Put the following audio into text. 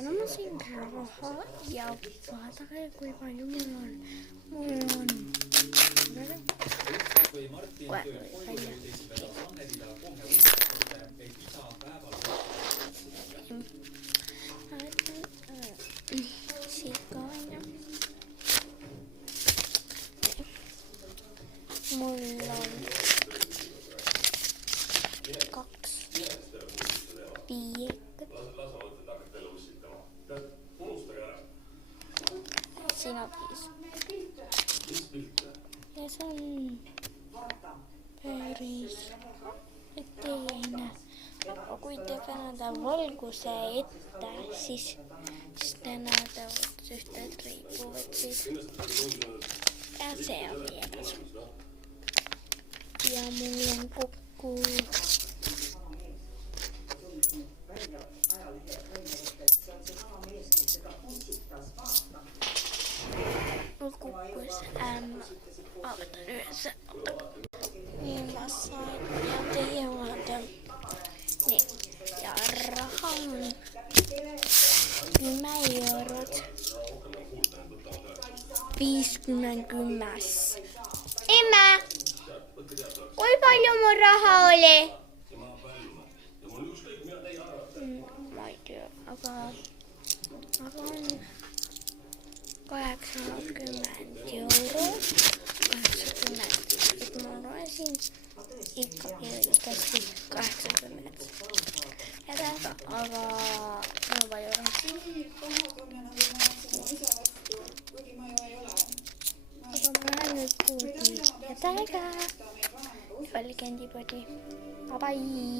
vaatan oma siin raha ja vaadake, kui palju mul on. Mul on kohe välja. Siit ka välja. Mul on 2 piieket. Siin on 5. Ja see on päris teine. Aga kui te panete valguse ette, siis te näete ühte triibuvat siit. Ja see on pieles. Ja mul on kokku vaatan yhdessä. Niin mä sain ja teie olette. Niin. Ja raha on 10 eurot. 50. Emä! Kui palju mun raha oli? Ma ei tea, aga on 80 euroa. 80. Et ma loesin ikka 80. Ja täältä, aga on paljon rahaa. Aga ma lähen nüüd koodi ja täiega. Palju kändipodi. Bye bye!